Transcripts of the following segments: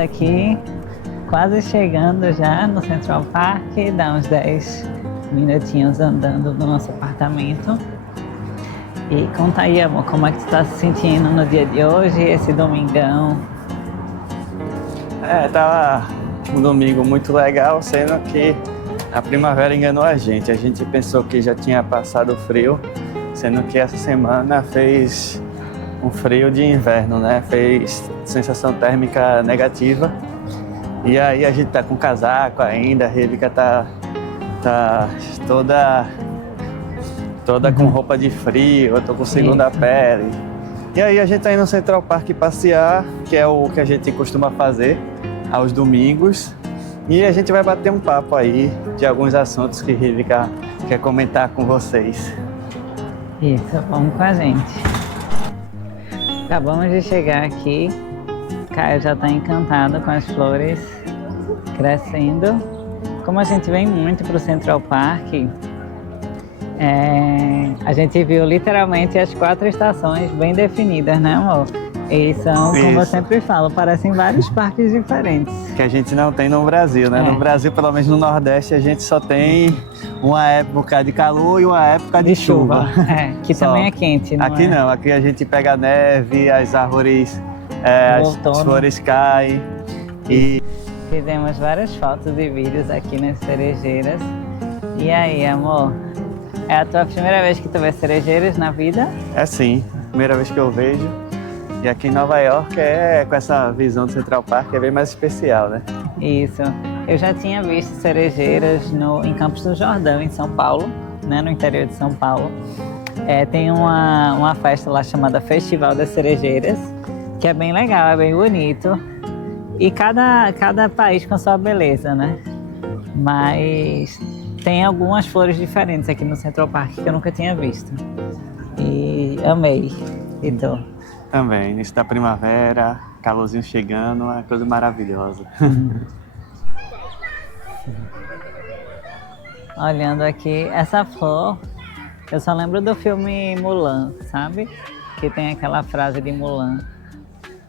aqui, quase chegando já no Central Park, dá uns 10 minutinhos andando do nosso apartamento. E conta aí, amor, como é que tu tá se sentindo no dia de hoje, esse domingão? Tava um domingo muito legal, sendo que a primavera enganou a gente. A gente pensou que já tinha passado o frio, sendo que essa semana fez um frio de inverno, né? Fez sensação térmica negativa. E aí a gente tá com casaco ainda, a Rebeca tá toda com roupa de frio, eu tô com segunda pele. E aí a gente tá indo no Central Park passear, que é o que a gente costuma fazer aos domingos. E a gente vai bater um papo aí de alguns assuntos que a Rebeca quer comentar com vocês. Isso, vamos com a gente. Acabamos de chegar aqui, Caio já está encantado com as flores crescendo. Como a gente vem muito para o Central Park, a gente viu literalmente as 4 estações bem definidas, né, amor? E são, como eu sempre falo, parecem vários parques diferentes. Que a gente não tem no Brasil, né? No Brasil, pelo menos no Nordeste, a gente só tem uma época de calor e uma época de chuva. Que só. Também é quente, não aqui é? Não, aqui a gente pega neve, as árvores, as flores caem. E fizemos várias fotos e vídeos aqui nas cerejeiras. E aí, amor? É a tua primeira vez que tu vê cerejeiras na vida? É sim, primeira vez que eu vejo. E aqui em Nova York, com essa visão do Central Park, é bem mais especial, né? Isso. Eu já tinha visto cerejeiras em Campos do Jordão, em São Paulo, né, no interior de São Paulo. Tem uma festa lá chamada Festival das Cerejeiras, que é bem legal, é bem bonito. E cada país com sua beleza, né? Mas tem algumas flores diferentes aqui no Central Park que eu nunca tinha visto. E amei. E tu? Também, início da primavera, calorzinho chegando, é uma coisa maravilhosa. Olhando aqui, essa flor, eu só lembro do filme Mulan, sabe? Que tem aquela frase de Mulan.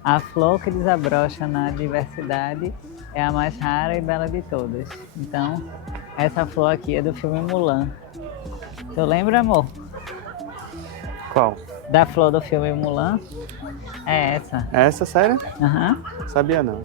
A flor que desabrocha na diversidade é a mais rara e bela de todas. Então, essa flor aqui é do filme Mulan. Tu lembra, amor? Qual? Da flor do filme Mulan? É essa. É essa, sério? Aham. Sabia não.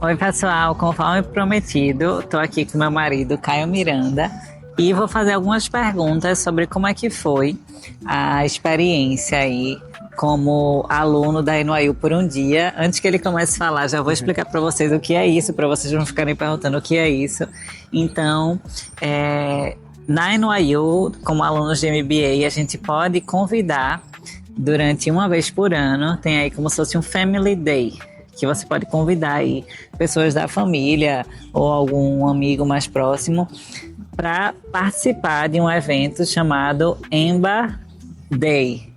Oi, pessoal, conforme prometido, tô aqui com meu marido, Caio Miranda, e vou fazer algumas perguntas sobre como é que foi a experiência aí como aluno da NYU por um dia. Antes que ele comece a falar, já vou explicar para vocês o que é isso, para vocês não ficarem perguntando o que é isso. Então, na NYU, como alunos de MBA, a gente pode convidar durante uma vez por ano, tem aí como se fosse um Family Day, que você pode convidar aí pessoas da família ou algum amigo mais próximo para participar de um evento chamado EMBA Day.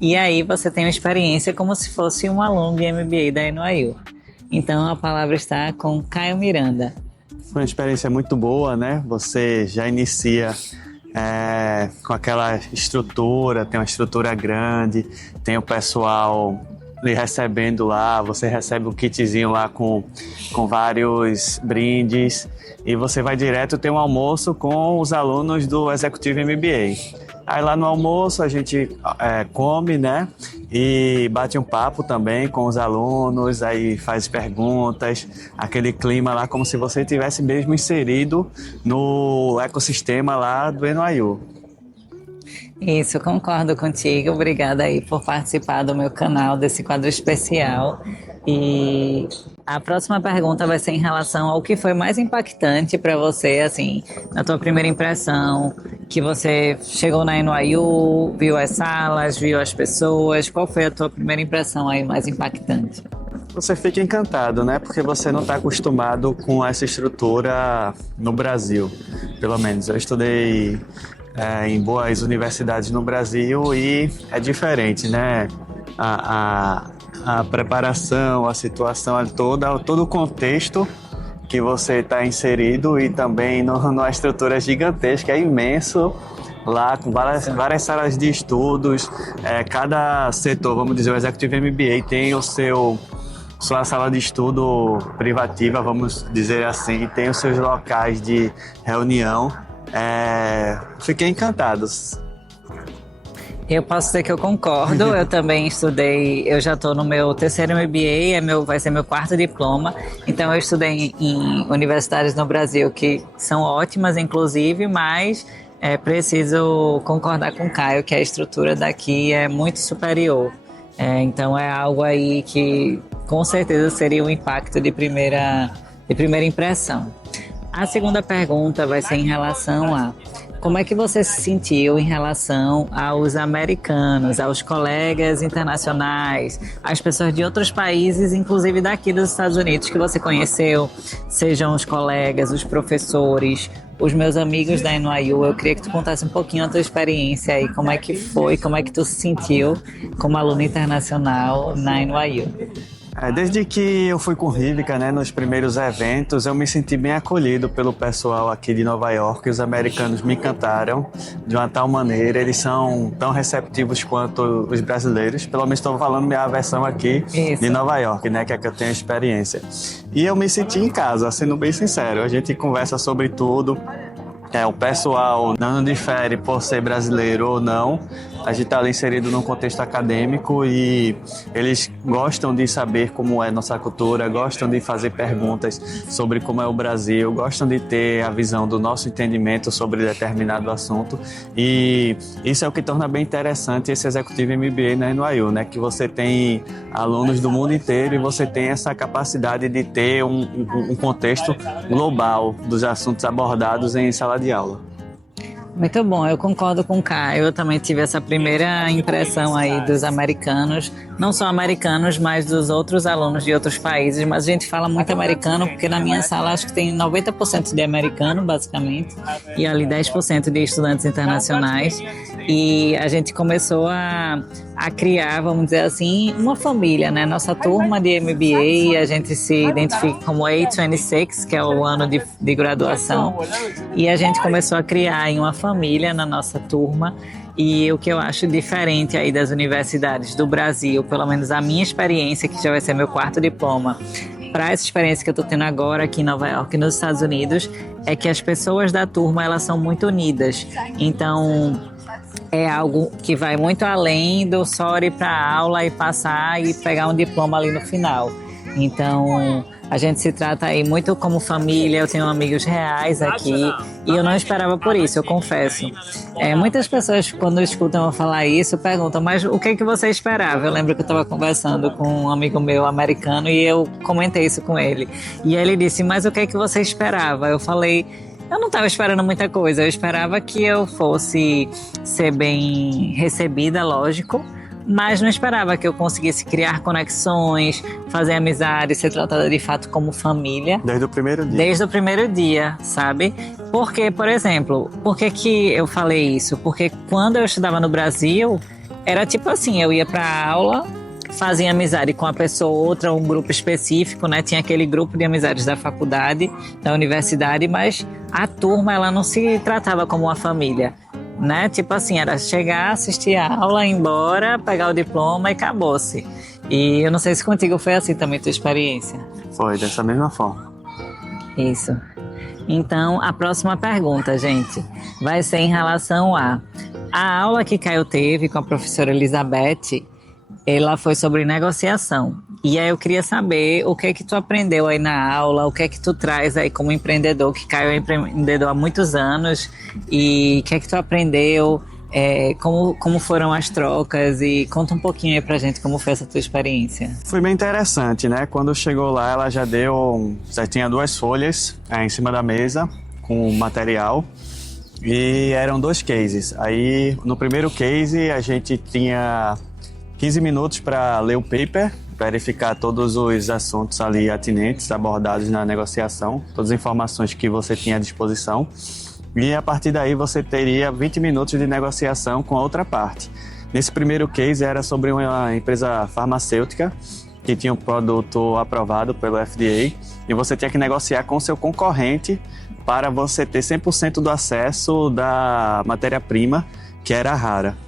E aí você tem uma experiência como se fosse um aluno de MBA da NYU. Então a palavra está com Caio Miranda. Foi uma experiência muito boa, né? Você já inicia com aquela estrutura, tem uma estrutura grande, tem o pessoal lhe recebendo lá, você recebe um kitzinho lá com vários brindes e você vai direto ter um almoço com os alunos do Executive MBA. Aí lá no almoço a gente come, né? E bate um papo também com os alunos, aí faz perguntas, aquele clima lá como se você tivesse mesmo inserido no ecossistema lá do NYU. Isso, concordo contigo. Obrigada aí por participar do meu canal, desse quadro especial. E a próxima pergunta vai ser em relação ao que foi mais impactante para você, assim, na tua primeira impressão, que você chegou na NYU, viu as salas, viu as pessoas. Qual foi a tua primeira impressão aí mais impactante? Você fica encantado, né? Porque você não está acostumado com essa estrutura no Brasil, pelo menos. Eu estudei em boas universidades no Brasil e é diferente, né? A preparação, a situação toda, todo o contexto que você está inserido e também numa estrutura gigantesca, é imenso, lá com várias salas de estudos, cada setor, vamos dizer, o Executive MBA tem o seu sua sala de estudo privativa, vamos dizer assim, tem os seus locais de reunião. Fiquei encantado. Eu posso dizer que eu concordo, eu também estudei, eu já estou no meu terceiro MBA, vai ser meu quarto diploma, então eu estudei em universidades no Brasil que são ótimas, inclusive, mas preciso concordar com o Caio que a estrutura daqui é muito superior. Então é algo aí que com certeza seria um impacto de primeira impressão. A segunda pergunta vai ser em relação a como é que você se sentiu em relação aos americanos, aos colegas internacionais, às pessoas de outros países, inclusive daqui dos Estados Unidos que você conheceu, sejam os colegas, os professores, os meus amigos da NYU. Eu queria que tu contasse um pouquinho a tua experiência aí, como é que foi, como é que tu se sentiu como aluno internacional na NYU. Desde que eu fui com Rivica, né, nos primeiros eventos, eu me senti bem acolhido pelo pessoal aqui de Nova York. Os americanos me encantaram de uma tal maneira, eles são tão receptivos quanto os brasileiros. Pelo menos estou falando minha versão aqui de Nova York, né, que é que eu tenho experiência. E eu me senti em casa, sendo bem sincero. A gente conversa sobre tudo. O pessoal não difere por ser brasileiro ou não. A gente está ali inserido num contexto acadêmico e eles gostam de saber como é nossa cultura, gostam de fazer perguntas sobre como é o Brasil, gostam de ter a visão do nosso entendimento sobre determinado assunto. E isso é o que torna bem interessante esse Executive MBA na NYU, né? Que você tem alunos do mundo inteiro e você tem essa capacidade de ter um contexto global dos assuntos abordados em sala de aula. Muito bom, eu concordo com o Caio, eu também tive essa primeira impressão aí dos americanos, não só americanos, mas dos outros alunos de outros países, mas a gente fala muito americano porque na minha sala acho que tem 90% de americano, basicamente, e ali 10% de estudantes internacionais, e a gente começou a criar, vamos dizer assim, uma família, né? Nossa turma de MBA, a gente se identifica como A26, que é o ano de graduação, e a gente começou a criar em uma família na nossa turma. E o que eu acho diferente aí das universidades do Brasil, pelo menos a minha experiência, que já vai ser meu quarto diploma, para essa experiência que eu estou tendo agora aqui em Nova York, nos Estados Unidos, é que as pessoas da turma, elas são muito unidas. Então, é algo que vai muito além do só ir para a aula e passar e pegar um diploma ali no final. Então, a gente se trata aí muito como família, eu tenho amigos reais aqui e eu não esperava por isso, eu confesso. Muitas pessoas, quando escutam eu falar isso, perguntam, mas o que você esperava? Eu lembro que eu estava conversando com um amigo meu americano e eu comentei isso com ele. E ele disse, mas o que você esperava? Eu falei, eu não estava esperando muita coisa, eu esperava que eu fosse ser bem recebida, lógico, mas não esperava que eu conseguisse criar conexões, fazer amizade, ser tratada de fato como família. Desde o primeiro dia. Desde o primeiro dia, sabe? Porque, por exemplo, por que eu falei isso? Porque quando eu estudava no Brasil, era tipo assim, eu ia pra aula, fazia amizade com uma pessoa ou outra, um grupo específico, né? Tinha aquele grupo de amizades da faculdade, da universidade, mas a turma, ela não se tratava como uma família, né? Tipo assim, era chegar, assistir a aula, ir embora, pegar o diploma e acabou-se. E eu não sei se contigo foi assim também, tua experiência. Foi, dessa mesma forma. Isso. Então, a próxima pergunta, gente, vai ser em relação a aula que Caio teve com a professora Elizabeth. Ela foi sobre negociação. E aí eu queria saber o que é que tu aprendeu aí na aula, o que é que tu traz aí como empreendedor, que Caio é empreendedor há muitos anos, e o que é que tu aprendeu, como foram as trocas, e conta um pouquinho aí pra gente como foi essa tua experiência. Foi bem interessante, né? Quando chegou lá, ela já tinha 2 folhas em cima da mesa com material, e eram 2 cases. Aí, no primeiro case, a gente tinha 15 minutos para ler o paper, verificar todos os assuntos ali atinentes, abordados na negociação, todas as informações que você tinha à disposição. E a partir daí você teria 20 minutos de negociação com a outra parte. Nesse primeiro case era sobre uma empresa farmacêutica que tinha um produto aprovado pelo FDA e você tinha que negociar com o seu concorrente para você ter 100% do acesso da matéria-prima, que era rara.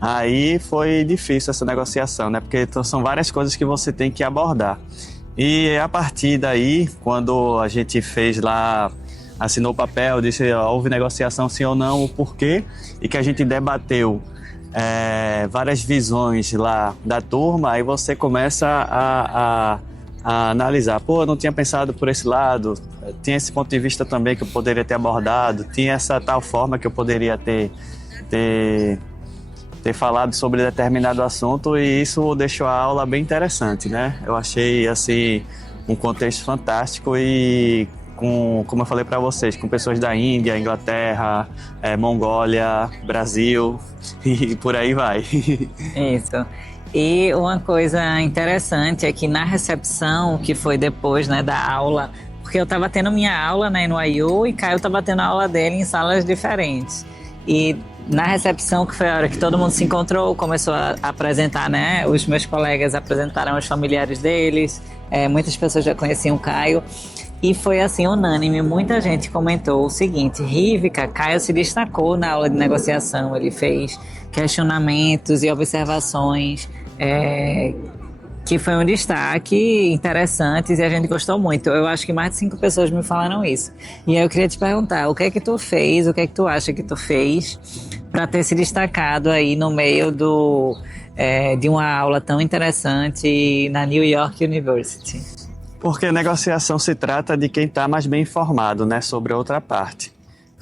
Aí foi difícil essa negociação, né? Porque são várias coisas que você tem que abordar. E a partir daí, quando a gente fez lá, assinou o papel, disse houve negociação sim ou não, o porquê, e que a gente debateu várias visões lá da turma, aí você começa a analisar. Pô, eu não tinha pensado por esse lado, tinha esse ponto de vista também que eu poderia ter abordado, tinha essa tal forma que eu poderia ter falado sobre determinado assunto, e isso deixou a aula bem interessante, né? Eu achei, assim, um contexto fantástico e, como eu falei para vocês, com pessoas da Índia, Inglaterra, Mongólia, Brasil e por aí vai. Isso. E uma coisa interessante é que na recepção, que foi depois, né, da aula, porque eu estava tendo minha aula, né, no IU, e Caio estava tendo a aula dele em salas diferentes. E na recepção, que foi a hora que todo mundo se encontrou, começou a apresentar, né? Os meus colegas apresentaram os familiares deles, muitas pessoas já conheciam o Caio. E foi assim, unânime, muita gente comentou o seguinte: Rivica, Caio se destacou na aula de negociação, ele fez questionamentos e observações que foi um destaque interessantes e a gente gostou muito. Eu acho que mais de 5 pessoas me falaram isso. E aí eu queria te perguntar, o que é que tu fez, o que é que tu acha que tu fez para ter se destacado aí no meio de uma aula tão interessante na New York University? Porque negociação se trata de quem está mais bem informado, né, sobre a outra parte.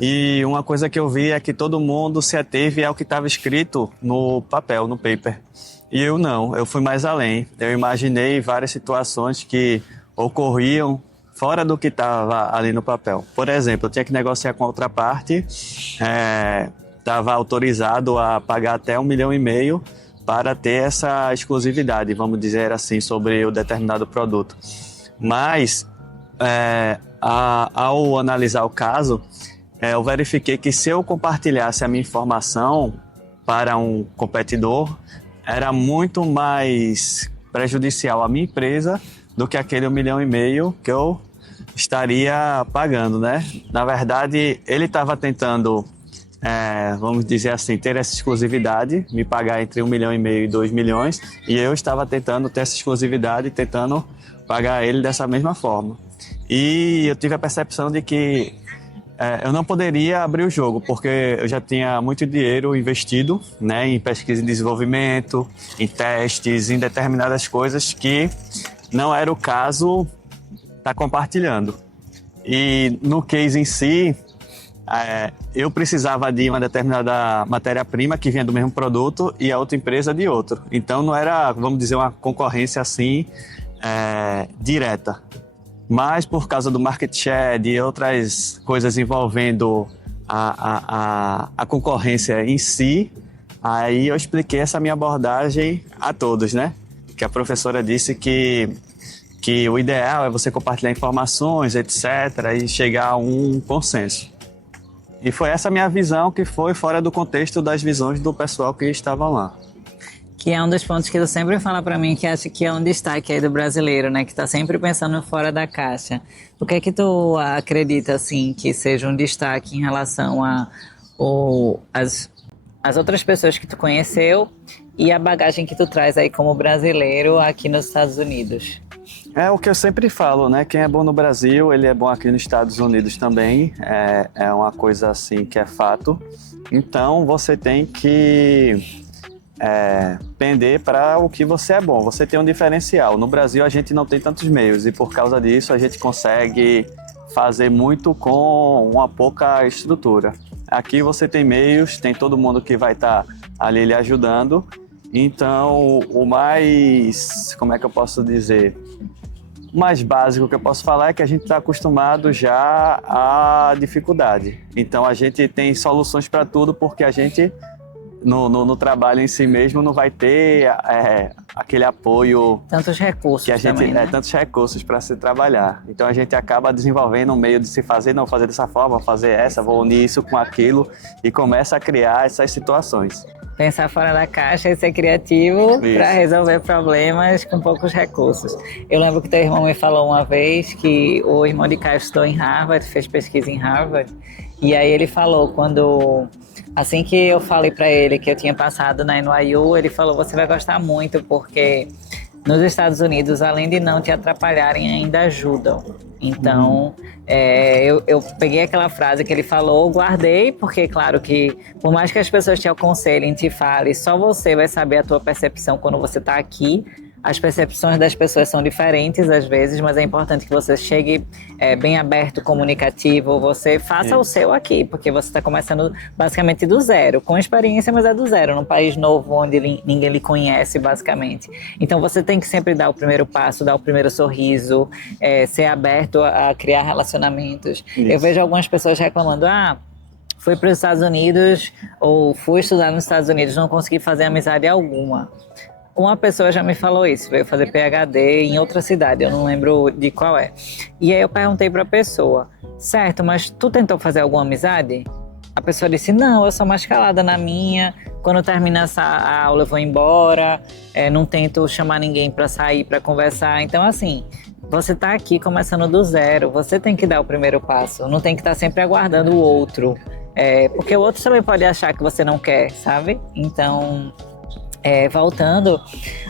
E uma coisa que eu vi é que todo mundo se ateve ao que estava escrito no papel, no paper. E eu não, eu fui mais além. Eu imaginei várias situações que ocorriam fora do que estava ali no papel. Por exemplo, eu tinha que negociar com a outra parte, estava autorizado a pagar até 1,5 milhão para ter essa exclusividade, vamos dizer assim, sobre o determinado produto. Mas, ao analisar o caso, eu verifiquei que se eu compartilhasse a minha informação para um competidor, era muito mais prejudicial à minha empresa do que aquele 1,5 milhão que eu estaria pagando, né? Na verdade, ele estava tentando, vamos dizer assim, ter essa exclusividade, me pagar entre 1,5 milhão e 2 milhões, e eu estava tentando ter essa exclusividade, tentando pagar ele dessa mesma forma. E eu tive a percepção de que eu não poderia abrir o jogo, porque eu já tinha muito dinheiro investido, né, em pesquisa e desenvolvimento, em testes, em determinadas coisas que não era o caso estar compartilhando. E no case em si, eu precisava de uma determinada matéria-prima que vinha do mesmo produto e a outra empresa de outro. Então não era, vamos dizer, uma concorrência assim direta. Mas por causa do market share, de outras coisas envolvendo a concorrência em si, aí eu expliquei essa minha abordagem a todos, né? Que a professora disse que o ideal é você compartilhar informações, etc., e chegar a um consenso. E foi essa minha visão, que foi fora do contexto das visões do pessoal que estavam lá. Que é um dos pontos que tu sempre fala para mim, que acho que é um destaque aí do brasileiro, né? Que tá sempre pensando fora da caixa. O que é que tu acredita, assim, que seja um destaque em relação às outras pessoas que tu conheceu e a bagagem que tu traz aí como brasileiro aqui nos Estados Unidos? É o que eu sempre falo, né? Quem é bom no Brasil, ele é bom aqui nos Estados Unidos também. É uma coisa assim que é fato. Então, você tem que pender para o que você é bom. Você tem um diferencial. No Brasil a gente não tem tantos meios e por causa disso a gente consegue fazer muito com uma pouca estrutura. Aqui você tem meios, tem todo mundo que vai estar ali lhe ajudando. Então o mais, como é que eu posso dizer? O mais básico que eu posso falar é que a gente está acostumado já à dificuldade. Então a gente tem soluções para tudo, porque a gente no trabalho em si mesmo não vai ter aquele apoio, tantos recursos que a gente também, né? Tantos recursos para se trabalhar. Então a gente acaba desenvolvendo um meio de se fazer, não fazer dessa forma, fazer essa, vou unir isso com aquilo, e começa a criar essas situações. Pensar fora da caixa e ser criativo para resolver problemas com poucos recursos. Eu lembro que teu irmão me falou uma vez que o irmão de Caio estudou em Harvard, fez pesquisa em Harvard, e aí ele falou, quando Assim que eu falei para ele que eu tinha passado na NYU, ele falou: você vai gostar muito, porque nos Estados Unidos, além de não te atrapalharem, ainda ajudam. Então, eu peguei aquela frase que ele falou, guardei, porque claro que por mais que as pessoas te aconselhem, te falem, só você vai saber a tua percepção quando você está aqui. As percepções das pessoas são diferentes às vezes, mas é importante que você chegue bem aberto, comunicativo, você faça o seu aqui, porque você está começando basicamente do zero, com experiência, mas é do zero, num país novo onde ninguém lhe conhece, basicamente. Então você tem que sempre dar o primeiro passo, dar o primeiro sorriso, ser aberto a criar relacionamentos. Isso. Eu vejo algumas pessoas reclamando, fui para os Estados Unidos ou fui estudar nos Estados Unidos, não consegui fazer amizade alguma. Uma pessoa já me falou isso, veio fazer PhD em outra cidade, eu não lembro de qual é. E aí eu perguntei para a pessoa, certo, mas tu tentou fazer alguma amizade? A pessoa disse, não, eu sou mais calada na minha, quando termina essa aula eu vou embora, não tento chamar ninguém para sair, para conversar. Então assim, você está aqui começando do zero, você tem que dar o primeiro passo, não tem que estar sempre aguardando o outro, porque o outro também pode achar que você não quer, sabe? Então... voltando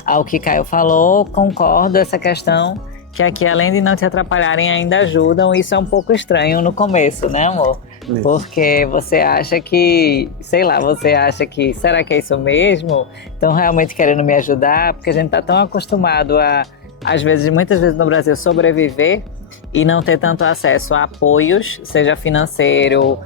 ao que Caio falou, concordo essa questão que aqui, além de não te atrapalharem, ainda ajudam. Isso é um pouco estranho no começo, né, amor? Isso. Porque você acha que, será que é isso mesmo? Estão realmente querendo me ajudar? Porque a gente está tão acostumado muitas vezes no Brasil, sobreviver e não ter tanto acesso a apoios, seja financeiro,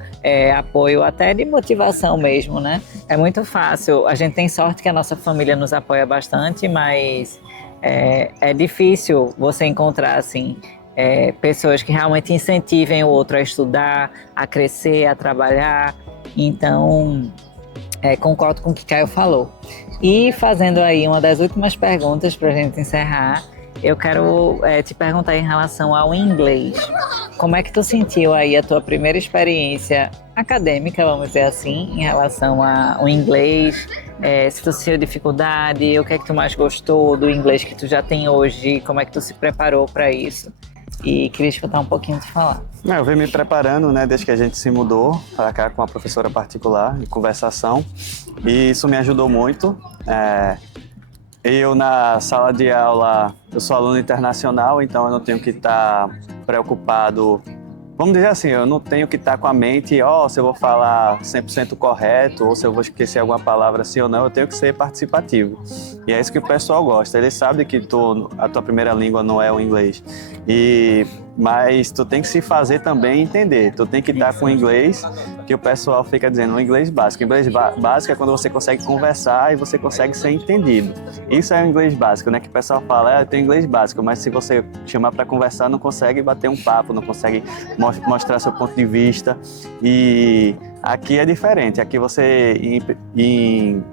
apoio até de motivação mesmo, né? É muito fácil. A gente tem sorte que a nossa família nos apoia bastante, mas é difícil você encontrar, assim, pessoas que realmente incentivem o outro a estudar, a crescer, a trabalhar. Então, concordo com o que Caio falou. E fazendo aí uma das últimas perguntas para a gente encerrar, eu quero te perguntar em relação ao inglês. Como é que tu sentiu aí a tua primeira experiência acadêmica, vamos dizer assim, em relação ao inglês? Se tu sentiu dificuldade, o que é que tu mais gostou do inglês que tu já tem hoje? Como é que tu se preparou para isso? E queria escutar um pouquinho de falar. Eu venho me preparando, né, desde que a gente se mudou para cá com uma professora particular, em conversação. E isso me ajudou muito. Eu, na sala de aula, eu sou aluno internacional, então eu não tenho que estar preocupado. Vamos dizer assim, eu não tenho que estar com a mente, se eu vou falar 100% correto, ou se eu vou esquecer alguma palavra assim ou não, eu tenho que ser participativo. E é isso que o pessoal gosta. Eles sabem que a tua primeira língua não é o inglês. Mas tu tem que se fazer também entender. Tu tem que estar com o inglês, que o pessoal fica dizendo, o inglês básico. O inglês básico é quando você consegue conversar e você consegue ser entendido. Isso é o inglês básico, né? Que o pessoal fala, eu tenho inglês básico, mas se você chamar para conversar, não consegue bater um papo, não consegue mostrar seu ponto de vista. E aqui é diferente. Aqui você, em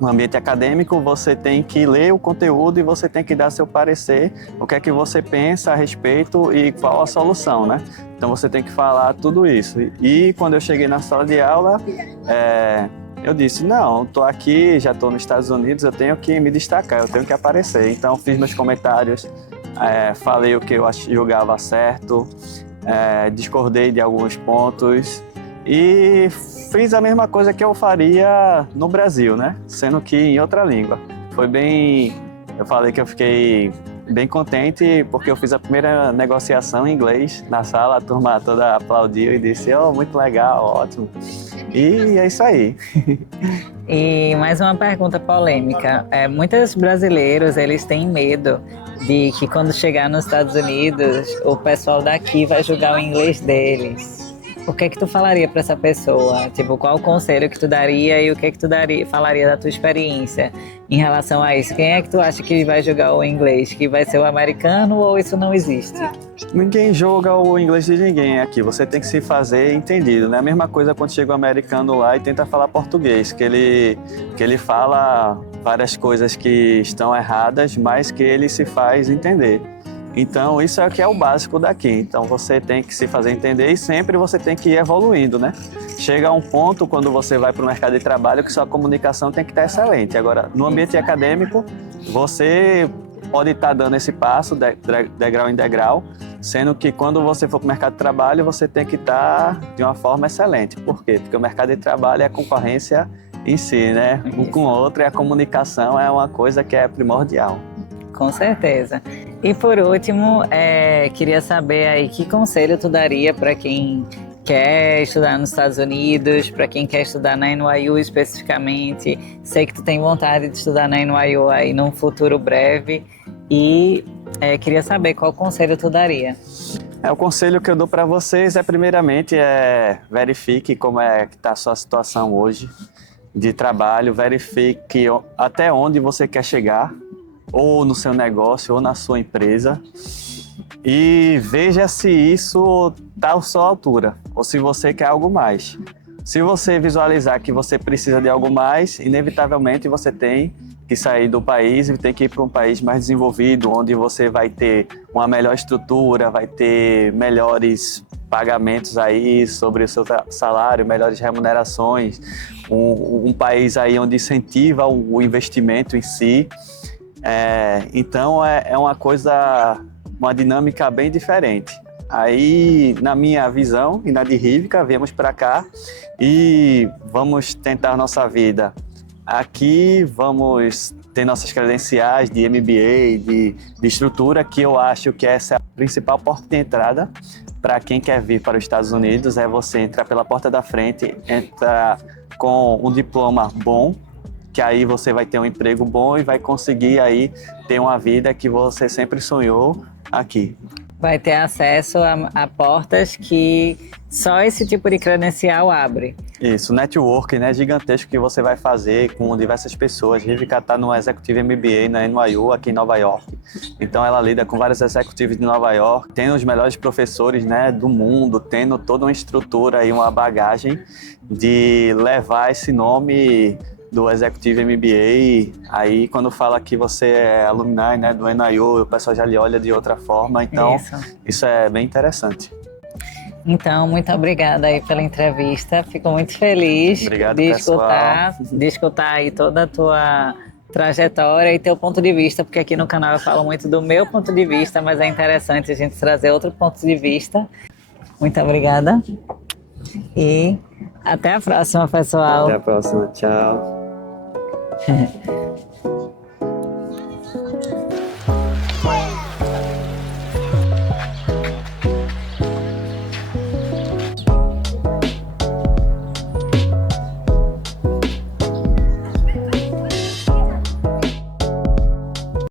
um ambiente acadêmico, você tem que ler o conteúdo e você tem que dar seu parecer, o que é que você pensa a respeito e qual a solução, né? Então você tem que falar tudo isso. E quando eu cheguei na sala de aula, eu disse, não, estou aqui, já estou nos Estados Unidos, eu tenho que me destacar, eu tenho que aparecer. Então fiz meus comentários, falei o que eu julgava certo, discordei de alguns pontos e fiz a mesma coisa que eu faria no Brasil, né? Sendo que em outra língua. Eu falei que eu fiquei bem contente porque eu fiz a primeira negociação em inglês na sala, a turma toda aplaudiu e disse, muito legal, ótimo. E é isso aí. E mais uma pergunta polêmica. Muitos brasileiros, eles têm medo de que quando chegar nos Estados Unidos, o pessoal daqui vai julgar o inglês deles. O que é que tu falaria para essa pessoa? Tipo, qual o conselho que tu daria e o que é que tu falaria da tua experiência em relação a isso? Quem é que tu acha que vai julgar o inglês? Que vai ser o americano ou isso não existe? Ninguém julga o inglês de ninguém aqui. Você tem que se fazer entendido, né? A mesma coisa quando chega o americano lá e tenta falar português, que ele fala várias coisas que estão erradas, mas que ele se faz entender. Então, isso é o que é o básico daqui. Então, você tem que se fazer entender e sempre você tem que ir evoluindo, né? Chega a um ponto, quando você vai para o mercado de trabalho, que sua comunicação tem que estar excelente. Agora, no ambiente acadêmico, você pode estar dando esse passo, degrau em degrau, sendo que quando você for para o mercado de trabalho, você tem que estar de uma forma excelente. Por quê? Porque o mercado de trabalho é a concorrência em si, né? Um com o outro, e a comunicação é uma coisa que é primordial. Com certeza. E por último, queria saber aí que conselho tu daria para quem quer estudar nos Estados Unidos, para quem quer estudar na NYU especificamente. Sei que tu tem vontade de estudar na NYU aí num futuro breve e queria saber qual conselho tu daria. O conselho que eu dou para vocês primeiramente, verifique como é que está a sua situação hoje de trabalho, verifique até onde você quer chegar, ou no seu negócio, ou na sua empresa, e veja se isso está à sua altura, ou se você quer algo mais. Se você visualizar que você precisa de algo mais, inevitavelmente você tem que sair do país e tem que ir para um país mais desenvolvido, onde você vai ter uma melhor estrutura, vai ter melhores pagamentos aí sobre o seu salário, melhores remunerações, um país aí onde incentiva o investimento em si. Então é uma coisa, uma dinâmica bem diferente. Aí, na minha visão e na de Rivica, viemos para cá e vamos tentar nossa vida aqui, vamos ter nossas credenciais de MBA, de estrutura, que eu acho que essa é a principal porta de entrada para quem quer vir para os Estados Unidos, é você entrar pela porta da frente, entrar com um diploma bom, que aí você vai ter um emprego bom e vai conseguir aí ter uma vida que você sempre sonhou aqui. Vai ter acesso a portas que só esse tipo de credencial abre. Isso, network, né, gigantesco que você vai fazer com diversas pessoas. Rivica está no Executive MBA na NYU, aqui em Nova York. Então ela lida com vários executivos de Nova York, tem os melhores professores, né, do mundo, tendo toda uma estrutura e uma bagagem de levar esse nome do Executive MBA. Aí quando fala que você é alumni, né, do NYU, o pessoal já lhe olha de outra forma, então isso é bem interessante. Então, muito obrigada aí pela entrevista, fico muito feliz de escutar aí toda a tua trajetória e teu ponto de vista, porque aqui no canal eu falo muito do meu ponto de vista, mas é interessante a gente trazer outro ponto de vista. Muito obrigada e até a próxima, pessoal. Até a próxima, tchau.